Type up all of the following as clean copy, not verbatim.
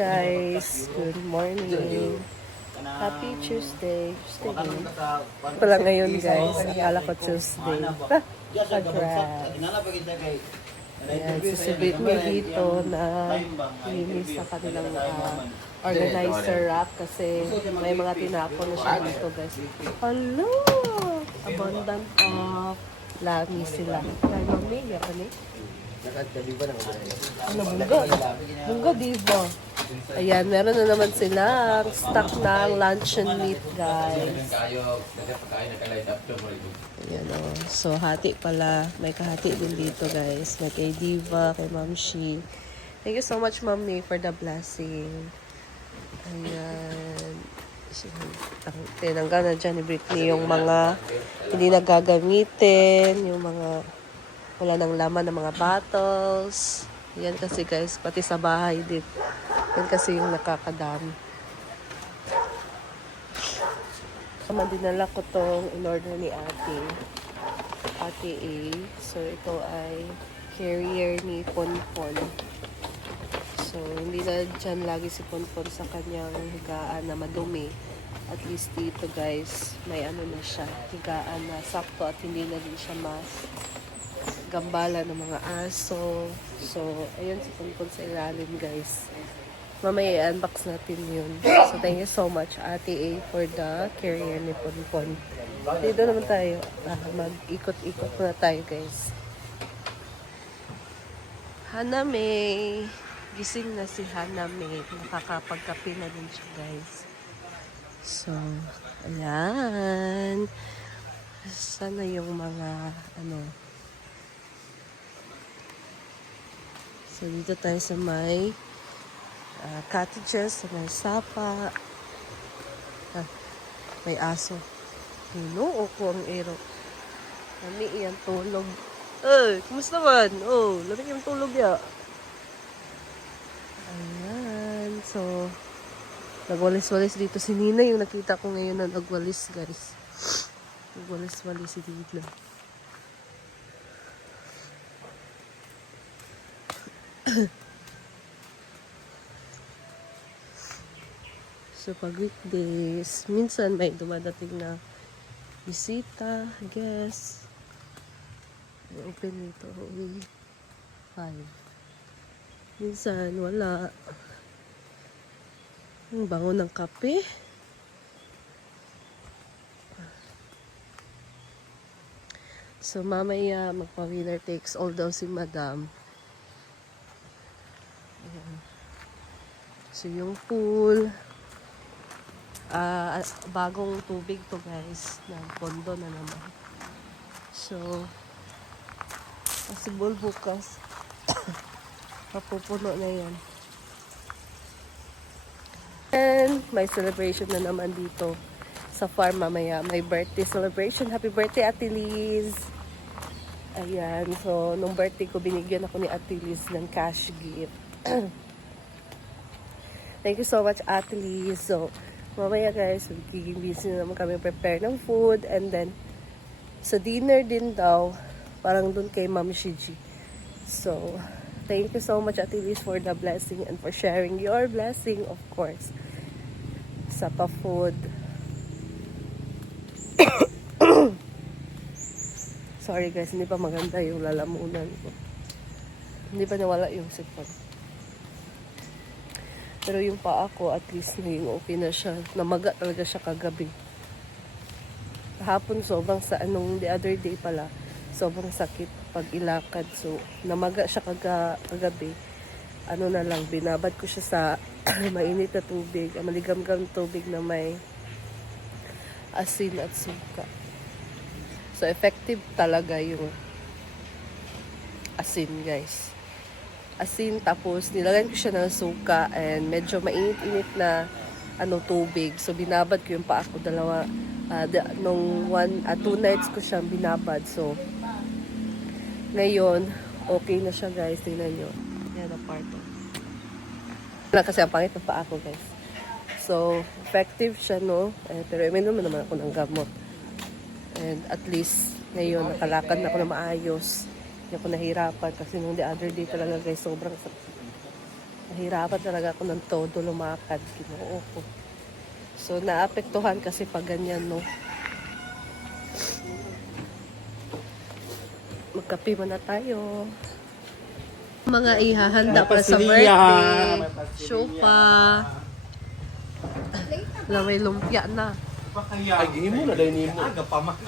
guys, good morning. Happy Tuesday. Pala ngayon guys, akala ko Tuesday. Congrats. Ayan, susubit mo dito na linis sa kanilang organizer rack kasi may mga tinapon na siya dito guys. Hello! Abundant of lami sila. Kaya mami, yakan eh. Ano, bunga? Bunga, diba? Ayan, meron na naman silang stock ng luncheon meat, guys. Ayan, oh. So, hati pala. May kahati din dito, guys. May kay Diva, kay Ma'am Shi. Thank you so much, Mami, for the blessing. Ayan. Tinanggal na dyan ni Britney yung mga hindi nagagamitin, yung mga wala nang laman ng mga bottles. Yan kasi guys, pati sa bahay din. Yan kasi yung nakakadami. Dinala ko tong in-order ni ate. Ate A. So, ito ay carrier ni Ponpon. So, hindi na dyan lagi si Ponpon sa kanyang higaan na madumi. At least dito guys, may ano na siya, higaan na sakto at hindi na din siya gambala ng mga aso. So, ayun si Ponpon sa ilalim guys. Mamaya i-unbox natin yun. So, thank you so much Ate A for the carrier ni Ponpon. Dito naman tayo. Mag-ikot-ikot na tayo guys. Haname. Gising na si Haname. Nakakapagkape na din siya guys. So, ayan. Sana yung mga So, dito tayo sa may cottages, sa may sapa. May aso. Hinoo ko ang ero. Lami iyang tulog. Kumusta man? Oh, lami iyang tulog ya. Ayan. So, nagwalis-walis dito. Si Nina yung nakita ko ngayon na nagwalis, guys. Nagwalis-walis si Nina. So, pag weekdays, minsan may dumadating na bisita, I guess. Open nito, 5. Minsan, wala. Ang bango ng kape. So, mamaya, magpa-winner takes all daw si Madam. Ayan. So, yung pool. Bagong tubig to guys. Ng pondo na naman. So, possible bukas. Mapupuno na yan. And may celebration na naman dito sa farm mamaya. May birthday celebration. Happy birthday, Ate Liz! Ayan. So, nung birthday ko, binigyan ako ni Ate Liz ng cash gift. Thank you so much, Ate Liz. So, mamaya guys, magiging busy na naman kami prepare ng food. And then, sa dinner din daw, parang dun kay Ma'am Shiji. So, thank you so much, Ate Liz, for the blessing and for sharing your blessing, of course, sa pa-food. Sorry guys, hindi pa maganda yung lalamunan ko. Hindi pa nawala yung sipon. Pero yung paa ko, at least naging okay na siya. Namaga talaga siya kagabi. Kahapon sobrang the other day pala, sobrang sakit pag ilakad. So, namaga siya kagabi. Ano na lang, binabad ko siya sa mainit na tubig, maligam-gam tubig na may asin at suka. So, effective talaga yung asin, guys. Asin, tapos nilagyan ko siya ng suka and medyo mainit-init na tubig. So, binabad ko yung paa ko nung 2 nights ko siyang binabad. So, ngayon, okay na siya, guys. Tingnan nyo. Yan ang part. Kasi ang pangit ng paa ko, guys. So, effective siya, no? Pero uminom naman ako ng gamot. And at least, ngayon, nakalakad na ako na maayos. Hindi ako nahirapan kasi nung the other day talaga guys, sobrang sakit. nahirapan talaga ako ng todo lumakad. Ginoo ko. So, naapektuhan kasi pag ganyan, no? Magkape muna tayo. Mga ihahanda pa sa birthday. Sopa. May lumpia na. Ay, gihim mo na dahil niyo mo.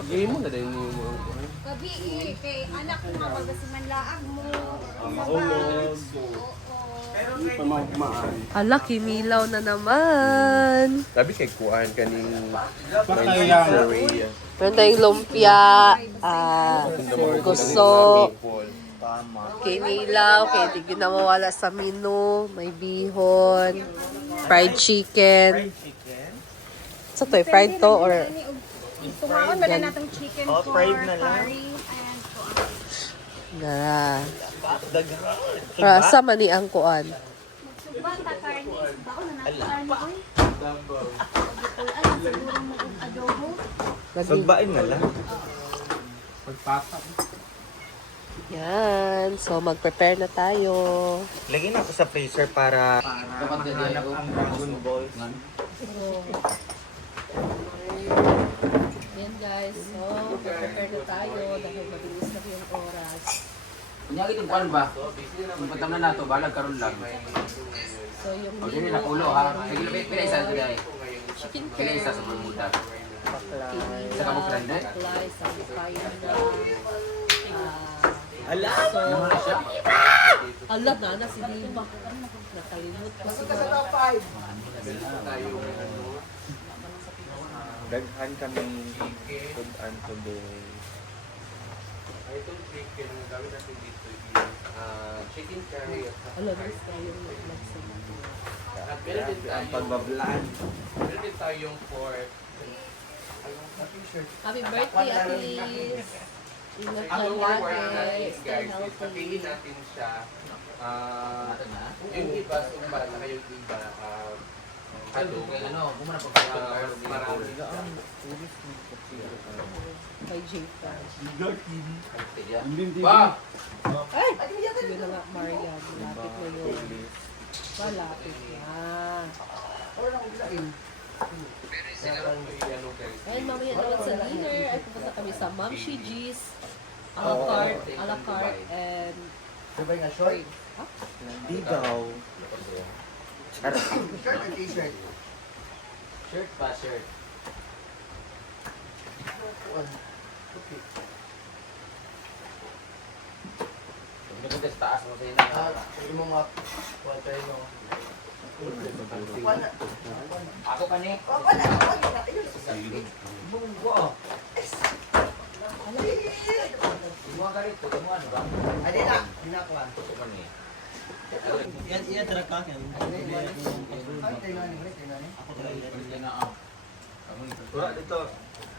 Gihim mo na dahil niyo mo. Gabi kay anak ko nga magasiman laag mo. Mahulog. Pamagmaan. Ala, kimilaw na naman. Sabi kay kuan kaning Pakayang. Meron tayong lumpia, gusto, kinilaw, kaya di ginawawala sa menu, may bihon, fried chicken. So to, fried to or Tumaon ba na natong chicken Oh, for fried na lang. curry and na? Rasa man ni ang kuan. magsuba ta karne. Baon na natin karne oy. Alam siguro mo kung adobo. Sagbain na lang. Yan, so mag-prepare na tayo. Lagyan ako sa freezer para mahanap ang Dragon Balls. Yan guys, so mag-prepare na tayo dahil mabilis na yung oras. Kunya itong kuan ba? Kung patam na nato, balag karon lang. So yung O dili na ulo ha. Sige lapit pila isa today. chicken Pila curry, isa sa Bermuda. kinilaw, Sa kamong friend, eh? baklay, sabukayan na, Ala! Ano na siya? ala na si Diva. Nakalimut ko siguro. Daghan kami food today. Itong chicken, ang gawin natin dito is chicken curry Ala, guys, tayong nagsabi. at meron din Ang tayong pagbablaan. pork. Happy birthday, Atis! Ingat ka Ang reward natin lagi. is Stay guys, is healthy. papiliin natin siya. Yung iba, sumba, saka yung iba, Okay, ano, bumuna pa marami. Kay J-Fa. Ba! Ay! Sige na nga, Maria. Malapit na yun. Malapit na. Ayun, mamaya naman sa dinner. Ay, pupunta kami sa Ma'am Shiji's. A la carte, and... Short? Di daw. Shirt pa, shirt. Hindi ko sa taas mo sa inyo. Ako pa ni. Mo galit ko mo ano ba? Ako pa ni. Wala dito.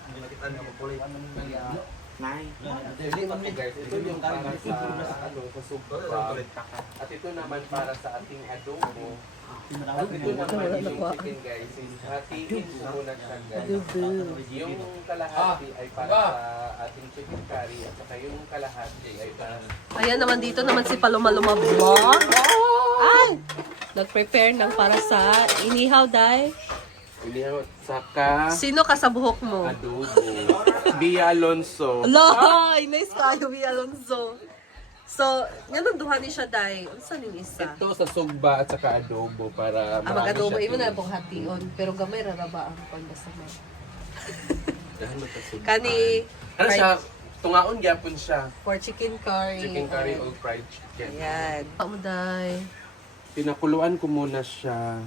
Hindi nakita nga mapulit. Nay. Ito yung para sa sugpa. At ito naman para sa ating adobo. At ito naman yung chicken guys. Hatiin ko muna siya guys. Yung kalahati ay para sa ating chicken curry at saka yung kalahati ay para Ayan naman dito naman si Paloma Vlog. Ay! Nag-prepare ng para sa inihaw, Day. inihaw at saka Sino ka sa buhok mo? adobo. Bia Alonso. Ala! Nice kayo, Bia Alonso. So, ganun duha ni siya, Day. Ano sa ning isa? Ito sa sugba at saka adobo para Mag-adobo, siya imo na tuloy. pong hation. Pero gamay ra ba ang pagbasama? Dahan mo sa sugba. Kani, Ano siya? Tungaon gyapon siya. for chicken curry. Chicken curry o fried chicken. Ayan. Paano, Day? Pinakuluan ko muna siya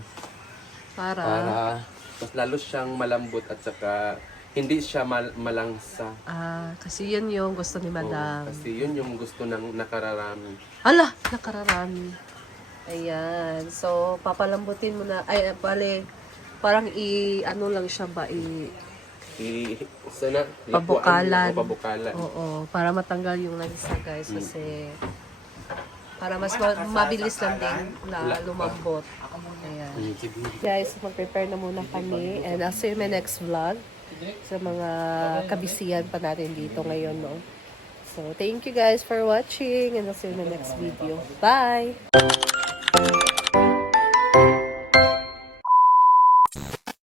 Para mas lalo siyang malambot at saka hindi siya malangsa. kasi yun yung gusto ni Madam. Kasi yun yung gusto ng nakararami. Hala, nakararami. Ayan. So, papalambutin mo na. Ay, bale, parang ano lang siya ba, Sana, pabukalan. pabukalan. Oo, para matanggal yung lansa, guys. Kasi, para mas mabilis lang din na lumambot. Ayan. Sige. Guys, mag-prepare na muna kami. And I'll see you in my next vlog. Sa mga kabisihan pa natin dito ngayon, no? So, thank you guys for watching. And I'll see you in the next video. Bye!